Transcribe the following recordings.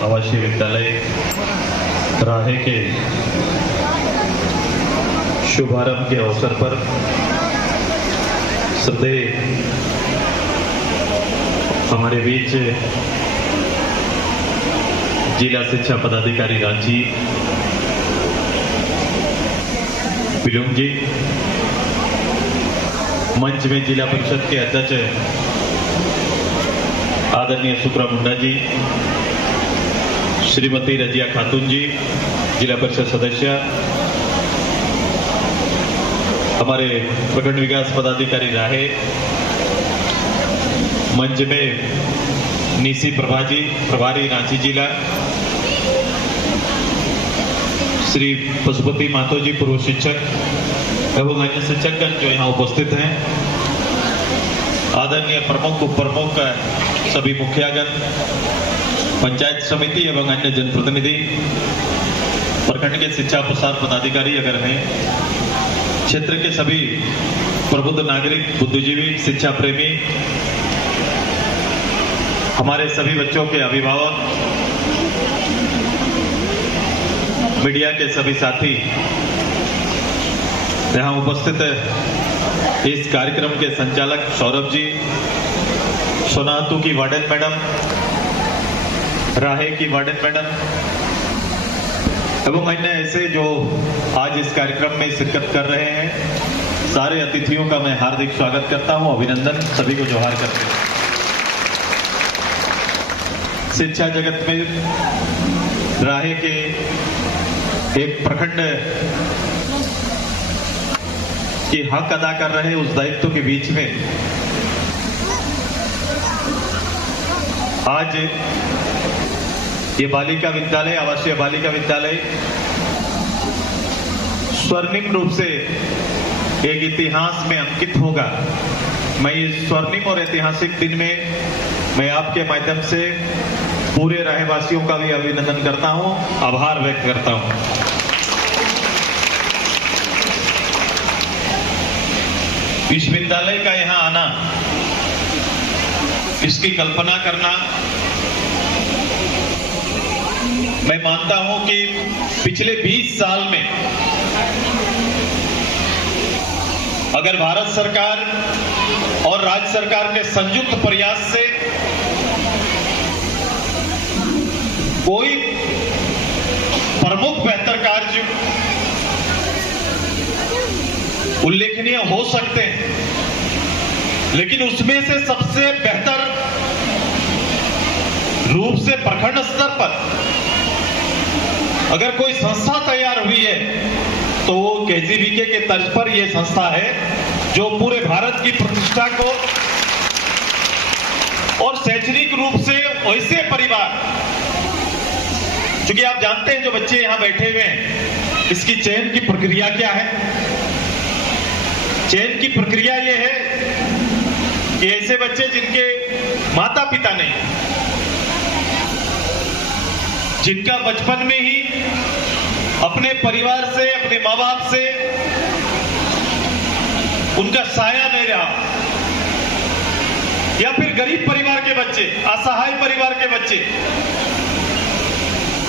आवासीय विद्यालय राहे के शुभारंभ के अवसर पर श्रद्धेय हमारे बीच जिला शिक्षा पदाधिकारी रांची पिलुंग जी, मंच में जिला परिषद के अध्यक्ष आदरणीय सुक्रा मुंडा जी, श्रीमती रजिया खातून जी, जिला परिषद सदस्य, हमारे प्रखंड विकास पदाधिकारी राहे, मंच में निसी प्रभा जी, प्रभारी रांची जिला, श्री पशुपति मातो जी, पूर्व शिक्षक एवं अन्य शिक्षकगण जो यहाँ उपस्थित हैं, आदरणीय प्रमुख उप प्रमुख सभी मुखियागण, पंचायत समिति एवं अन्य जनप्रतिनिधि, प्रखंड के शिक्षा प्रसार पदाधिकारी अगर हैं, क्षेत्र के सभी प्रबुद्ध नागरिक, बुद्धिजीवी, शिक्षा प्रेमी, हमारे सभी बच्चों के अभिभावक, मीडिया के सभी साथी, यहाँ उपस्थित इस कार्यक्रम के संचालक सौरभ जी, सोनातू की वार्डन मैडम, राहे की वार्डन मैडम एवं अन्य ऐसे जो आज इस कार्यक्रम में शिरकत कर रहे हैं, सारे अतिथियों का मैं हार्दिक स्वागत करता हूं, अभिनंदन, सभी को जोहार करते हैं। शिक्षा जगत में राहे के एक प्रखंड की हक अदा कर रहे उस दायित्व के बीच में आज ये बालिका विद्यालय, आवासीय बालिका विद्यालय स्वर्णिम रूप से एक इतिहास में अंकित होगा। मैं इस स्वर्णिम और ऐतिहासिक दिन में मैं आपके माध्यम से पूरे राहेवासियों का भी अभिनंदन करता हूं, आभार व्यक्त करता हूं। इस विद्यालय का यहां आना, इसकी कल्पना करना, मैं मानता हूं कि पिछले 20 साल में अगर भारत सरकार और राज्य सरकार के संयुक्त प्रयास से कोई प्रमुख बेहतर कार्य उल्लेखनीय हो सकते हैं, लेकिन उसमें से सबसे बेहतर रूप से प्रखंड स्तर पर अगर कोई संस्था तैयार हुई है तो वो केजीवीके के तर्ज पर यह संस्था है जो पूरे भारत की प्रतिष्ठा को और शैक्षणिक रूप से वैसे परिवार, क्योंकि आप जानते हैं जो बच्चे यहां बैठे हुए हैं, इसकी चयन की प्रक्रिया क्या है। चयन की प्रक्रिया यह है कि ऐसे बच्चे जिनके माता पिता नहीं, जिनका बचपन में ही अपने परिवार से, अपने माँ बाप से उनका साया नहीं रहा, या फिर गरीब परिवार के बच्चे, असहाय परिवार के बच्चे,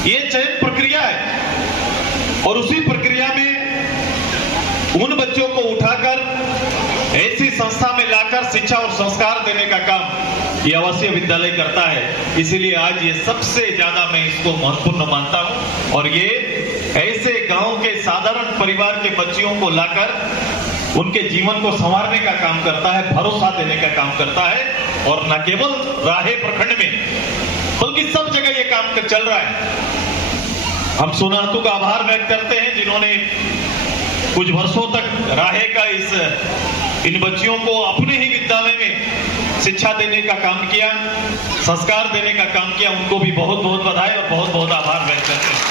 ये चयन प्रक्रिया है। और उसी प्रक्रिया में उन बच्चों को उठाकर ऐसी संस्था में लाकर शिक्षा और संस्कार देने का काम ये आवासीय विद्यालय करता है। इसीलिए आज ये सबसे ज्यादा मैं इसको महत्वपूर्ण मानता हूं, और ये ऐसे गांव के साधारण परिवार के बच्चियों को लाकर उनके जीवन को संवारने का काम करता है, भरोसा देने का काम करता है। और न केवल राहे प्रखंड में बल्कि सब जगह ये काम चल रहा है। हम सोनातू का आभार व्यक्त करते हैं जिन्होंने कुछ वर्षों तक राहे का इन बच्चियों को अपने ही विद्यालय में शिक्षा देने का काम किया, संस्कार देने का काम किया। उनको भी बहुत बहुत बधाई और बहुत बहुत आभार व्यक्त करते हैं।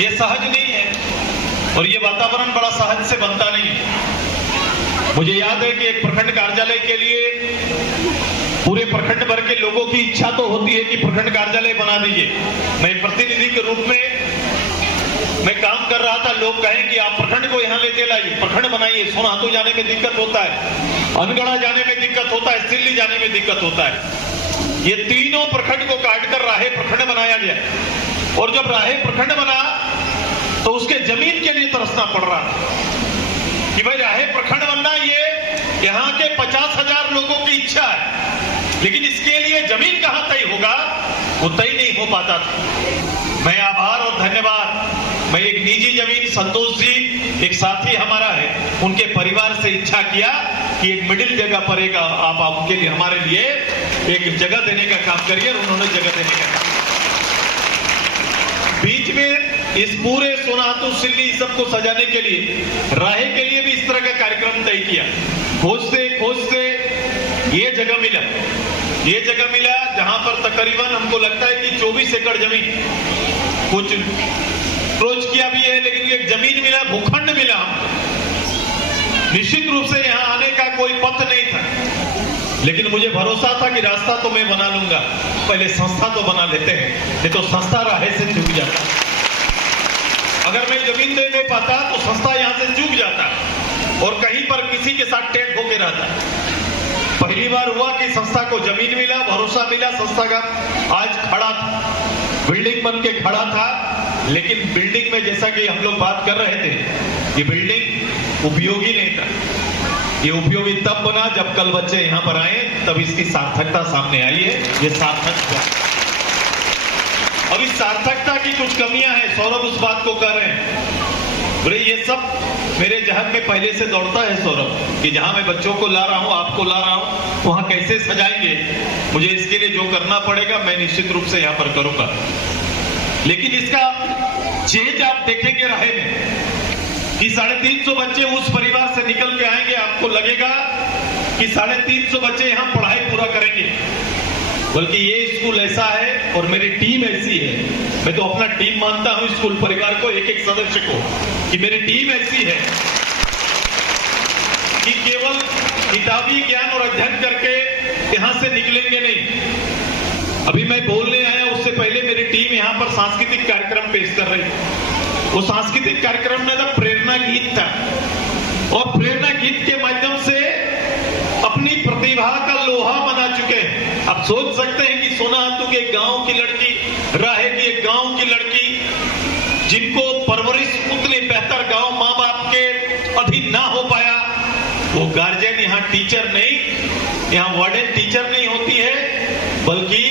ये सहज नहीं है और ये वातावरण बड़ा सहज से बनता नहीं है। मुझे याद है कि एक प्रखंड कार्यालय के लिए पूरे प्रखंड भर के लोगों की इच्छा तो होती है कि प्रखंड कार्यालय बना दीजिए। मैं प्रतिनिधि के रूप में मैं काम कर रहा था, लोग कहें कि आप प्रखंड को यहाँ लेके लाइए, प्रखंड बनाइए। सोनातू जाने में दिक्कत होता है, अनगढ़ा जाने में दिक्कत होता है, सिल्ली जाने में दिक्कत होता है। ये तीनों प्रखंड को काट राहे प्रखंड बनाया गया। और जब राहे प्रखंड बना तो उसके जमीन के लिए तरसना पड़ रहा था कि भाई राहे प्रखंड बनना ये यहाँ के 50,000 लोगों की इच्छा है, लेकिन इसके लिए जमीन कहां तय होगा वो तय नहीं हो पाता था। मैं आभार और धन्यवाद, मैं एक निजी जमीन संतोष जी एक साथी हमारा है, उनके परिवार से इच्छा किया कि एक मिडिल जगह पर एक आप उनके लिए हमारे लिए एक जगह देने का काम करिए, और उन्होंने जगह देने का काम। बीच में इस पूरे सोनाहातू सिल्ली सबको सजाने के लिए राहे के लिए भी इस तरह का कार्यक्रम तय किया। खोजते खोजते ये जगह मिला जहां पर तकरीबन हमको लगता है कि 24 एकड़ जमीन, कुछ अप्रोच किया भी है, लेकिन एक जमीन मिला, भूखंड मिला। निश्चित रूप से यहां आने का कोई पथ नहीं था, लेकिन मुझे भरोसा था कि रास्ता तो मैं बना लूंगा, पहले संस्था तो बना लेते हैं, नहीं तो संस्था राहे से चूक जाता। अगर मैं जमीन दे नहीं पाता तो संस्था यहां से चूक जाता और कहीं पर किसी के साथ टेक होके रहता। पहली बार हुआ कि संस्था को जमीन मिला, भरोसा मिला, संस्था का आज खड़ा था, बिल्डिंग बन के खड़ा था। लेकिन बिल्डिंग में जैसा कि हम लोग बात कर रहे थे, ये बिल्डिंग उपयोगी नहीं था। ये उपयोगी तब बना जब कल बच्चे यहां पर आए, तब इसकी सार्थकता सामने आई है। ये सार्थक हुआ। अब इस सार्थकता की कुछ कमियां हैं, सौरभ उस बात को कर रहे हैं। बोले ये सब मेरे जहन में पहले से दौड़ता है सौरभ, कि जहां मैं बच्चों को ला रहा हूं, आपको ला रहा हूं, वहां कैसे सजाएंगे, मुझे इसके लिए जो करना पड़ेगा मैं निश्चित रूप से यहां पर करूंगा। लेकिन इसका चेंज आप देखेंगे राहे में कि 350 बच्चे उस परिवार से निकल के आएंगे, आपको लगेगा कि 350 बच्चे यहां पढ़ाई पूरा करेंगे। बल्कि ये स्कूल ऐसा है और मेरी टीम ऐसी है, मैं तो अपना टीम मानता हूं स्कूल परिवार को, एक एक सदस्य को, कि मेरी टीम ऐसी है कि केवल किताबी ज्ञान और अध्ययन करके यहां से निकलेंगे नहीं। अभी मैं बोलने आया उससे पहले मेरी टीम यहां पर सांस्कृतिक कार्यक्रम पेश कर रही है। वो सांस्कृतिक कार्यक्रम में तो प्रेरणा गीत था, और प्रेरणा गीत के माध्यम से अपनी प्रतिभा का लोहा बना चुके हैं। आप सोच सकते हैं कि सोनाहातू के गांव की लड़की, राहे की एक गांव की लड़की, जिनको परवरिश उतने बेहतर गांव माँ बाप के अधीन ना हो पाया, वो गार्जियन यहाँ टीचर नहीं, यहाँ वार्डन टीचर नहीं होती है, बल्कि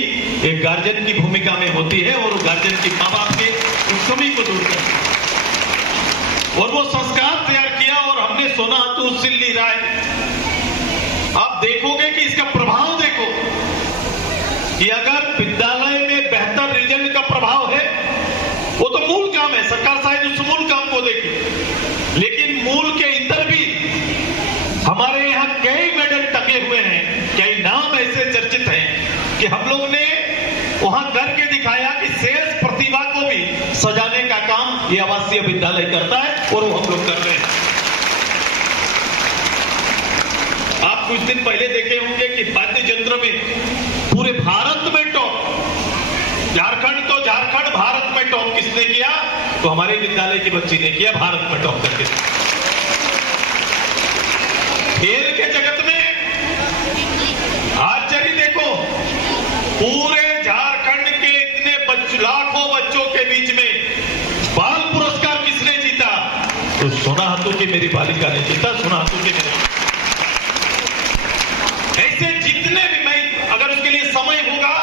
एक गार्जियन की भूमिका में होती है, और गार्जियन की माँ बाप की कमी को दूर करती है। और वो संस्कार तैयार किया, और हमने सोनाहातू सिल्ली राहे, आप देखोगे कि इसका प्रभाव देखो कि अगर विद्यालय में बेहतर रिजल्ट का प्रभाव है, वो तो मूल काम है, सरकार शायद उस मूल काम को देखे, लेकिन मूल के इधर भी हमारे यहाँ कई मेडल टके हुए हैं, कई नाम ऐसे चर्चित हैं कि हम लोग ने वहां करके दिखाया कि शेष प्रतिभा को भी सजाने का काम ये आवासीय विद्यालय करता है, और वो हम लोग कर रहे हैं। आप कुछ दिन पहले देखे होंगे कि वाद्य यंत्र में पूरे भारत में टॉप, झारखंड तो झारखंड, भारत में टॉप किसने किया? तो हमारे विद्यालय की बच्ची ने किया, भारत में टॉप करके। खेल के जगत में आश्चर्य देखो, पूरे झारखंड के इतने लाखों बच्चों के बीच में बाल पुरस्कार किसने जीता? तो सोनाहातू की मेरी बालिका ने जीता, सोनाहातू के मेरे। ऐसे जितने भी, मैं अगर उसके लिए समय होगा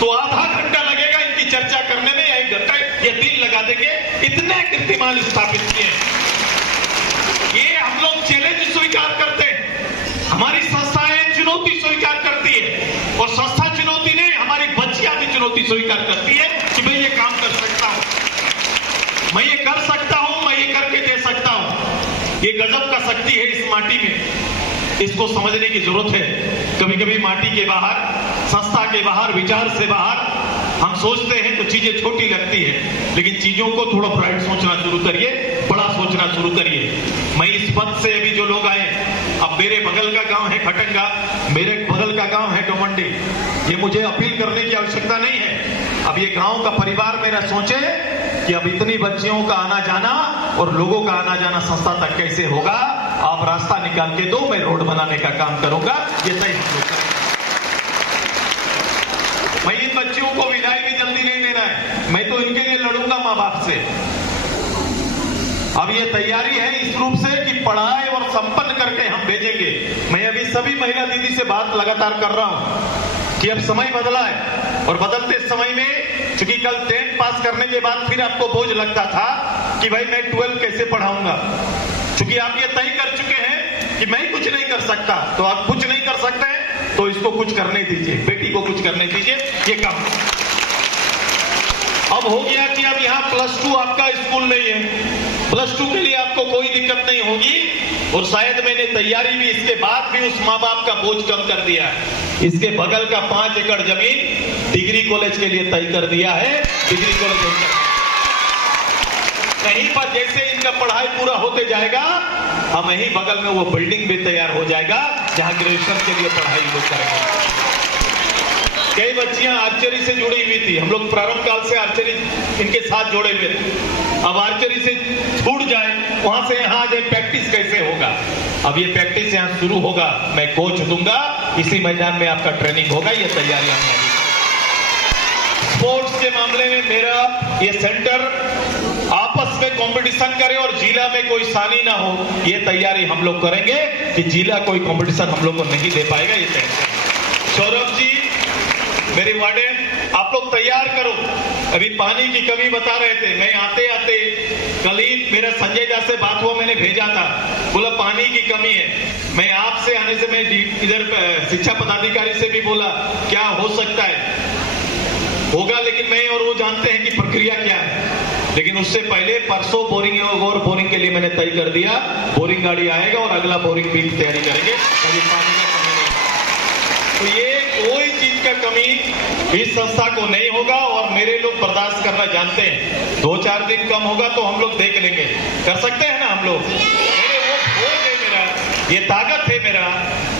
तो आधा घंटा लगेगा इनकी चर्चा करने में, या 1 घंटा या 3 लगा देंगे, इतने कीर्तिमान स्थापित किए। ये हम लोग चैलेंज स्वीकार करते हैं, हमारी संस्थाएं चुनौती स्वीकार करती है, और संस्था चुनौती नहीं, हमारी बच्चियां भी चुनौती स्वीकार करती है कि मैं ये काम कर सकता हूं, मैं ये कर सकता हूं, मैं ये करके दे सकता हूं। ये गजब का शक्ति है इस माटी में, इसको समझने की जरूरत है। कभी कभी माटी के बाहर, संस्था के बाहर, विचार से बाहर हम सोचते हैं तो चीजें छोटी लगती है, लेकिन चीजों को थोड़ा ब्राइट सोचना शुरू करिए, बड़ा सोचना शुरू करिए। मैं इस पद से अभी जो लोग आए, अब मेरे बगल का गांव है खटंगा, मेरे बगल का गांव है डोमंडी, ये मुझे अपील करने की आवश्यकता नहीं है। अब ये गांव का परिवार मेरा सोचे कि अब इतनी बच्चियों का आना जाना और लोगों का आना जाना संस्था तक कैसे होगा, आप रास्ता निकाल के दो, मैं रोड बनाने का काम करूंगा। ये तय हम लोग करेंगे। मैं इन बच्चियों को विदाई भी माँ बाप से। अब ये तैयारी है इस रूप से कि पढ़ाए और संपन्न करके हम भेजेंगे। मैं अभी सभी महिला दीदी से बात लगातार कर रहा हूं कि अब समय बदला है और बदलते समय में क्योंकि कल 10th पास करने के बाद फिर आपको बोझ लगता था कि भाई मैं 12 कैसे पढ़ाऊंगा, क्योंकि आप ये तय कर चुके हैं कि मैं कुछ नहीं कर सकता, तो आप कुछ नहीं कर सकते हैं तो इसको कुछ करने दीजिए, बेटी को कुछ करने दीजिए। ये काम अब हो गया कि अब यहाँ +2 आपका स्कूल नहीं है, +2 के लिए आपको कोई दिक्कत नहीं होगी और शायद मैंने तैयारी भी इसके बाद भी उस माँ बाप का बोझ कम कर दिया है। इसके बगल का 5 एकड़ जमीन डिग्री कॉलेज के लिए तय कर दिया है। डिग्री कॉलेज कहीं पर जैसे इनका पढ़ाई पूरा होते जाएगा हम यहीं बगल में वो बिल्डिंग भी तैयार हो जाएगा जहां ग्रेजुएशन के लिए पढ़ाई लोग करेंगे। कई बच्चियां आर्चरी से जुड़ी हुई थी, हम लोग प्रारंभ काल से आर्चरी इनके साथ जोड़े हुए थे। अब आर्चरी से छूट जाए वहां से यहां आ जाए, प्रैक्टिस कैसे होगा? अब ये प्रैक्टिस यहां शुरू होगा, मैं कोच दूंगा, इसी मैदान में आपका ट्रेनिंग होगा। ये तैयारियां हैं। स्पोर्ट्स के मामले में मेरा ये सेंटर आपस में कंपटीशन करे और जिला में कोई सानी ना हो, ये तैयारी हम लोग करेंगे कि जिला कोई कंपटीशन हम लोग को नहीं दे पाएगा। ये टेंशन। सौरभ जी मेरी वार्डन, आप लोग तैयार करो। अभी पानी की कमी बता रहे थे, मैं आते आते कल ही मेरा संजय दा से बात हुआ, मैंने भेजा था, बोला पानी की कमी है। मैं आपसे आने से मैं इधर शिक्षा पदाधिकारी से भी बोला क्या हो सकता है, होगा, लेकिन मैं और वो जानते हैं कि प्रक्रिया क्या है। लेकिन उससे पहले परसों बोरिंग और बोरिंग के लिए मैंने तय कर दिया, बोरिंग गाड़ी आएगा और अगला बोरिंग भी तैयारी करेंगे, कभी पानी का कमी नहीं। तो ये कोई चीज का कमी इस संस्था को नहीं होगा और मेरे लोग बर्दाश्त करना जानते हैं। 2-4 दिन कम होगा तो हम लोग देख लेंगे, कर सकते हैं ना हम लोग। मेरे वो भोज है मेरा, ये ताकत है मेरा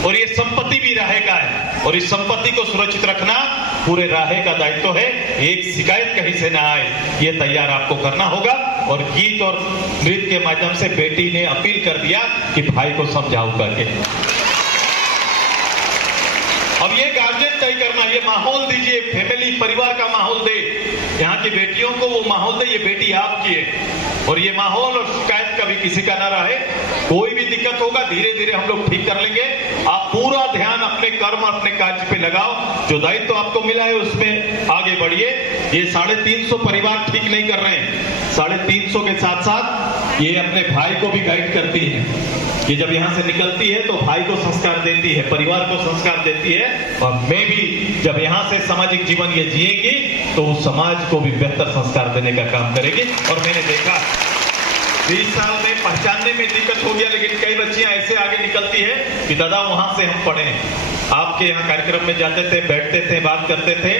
और ये संपत्ति भी राहे का है और इस संपत्ति को सुरक्षित रखना पूरे राहे का दायित्व है। एक शिकायत कहीं से ना आए, ये तैयार आपको करना होगा। और गीत और नृत्य के माध्यम से बेटी ने अपील कर दिया कि भाई को समझाओ करके। अब ये गार्जियन तय करना, ये माहौल दीजिए, फैमिली परिवार का माहौल दे, यहाँ की बेटियों को वो माहौल दे, ये बेटी आपकी है और ये माहौल और शिकायत कभी किसी का ना रहे। कोई भी दिक्कत होगा धीरे धीरे हम लोग ठीक कर लेंगे। आप पूरा ध्यान अपने कर्म अपने कार्य पे लगाओ, जो दायित्व आपको मिला है उसमें आगे बढ़िए। ये 350 परिवार ठीक नहीं कर रहे हैं, 350 के साथ साथ ये अपने भाई को भी गाइड करती है। ये जब यहाँ से निकलती है तो भाई को संस्कार देती है, परिवार को संस्कार देती है और मैं भी जब यहाँ से सामाजिक जीवन ये जिएगी तो उस समाज को भी बेहतर संस्कार देने का काम करेगी। और मैंने देखा 20 साल में पहचानने में दिक्कत हो गया, लेकिन कई बच्चियां ऐसे आगे निकलती है कि दादा वहां से हम पढ़े, आपके यहाँ कार्यक्रम में जाते थे, बैठते थे, बात करते थे,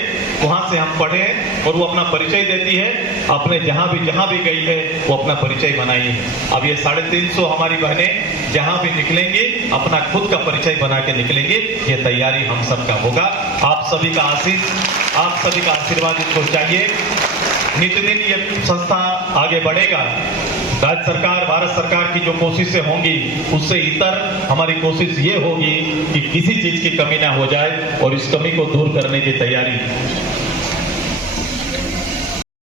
वहां से हम पढ़े और वो अपना परिचय देती है, अपने जहां भी गई है वो अपना परिचय बनाई है। अब ये 350 हमारी बहनें जहां भी निकलेंगी अपना खुद का परिचय बना के निकलेंगे। ये तैयारी हम सबका होगा। आप सभी का आशीष, आप सभी का आशीर्वाद इसको चाहिए। नित्य दिन ये संस्था आगे बढ़ेगा। राज्य सरकार, भारत सरकार की जो कोशिशें होंगी उससे इतर हमारी कोशिश ये होगी कि किसी चीज की कमी ना हो जाए और इस कमी को दूर करने की तैयारी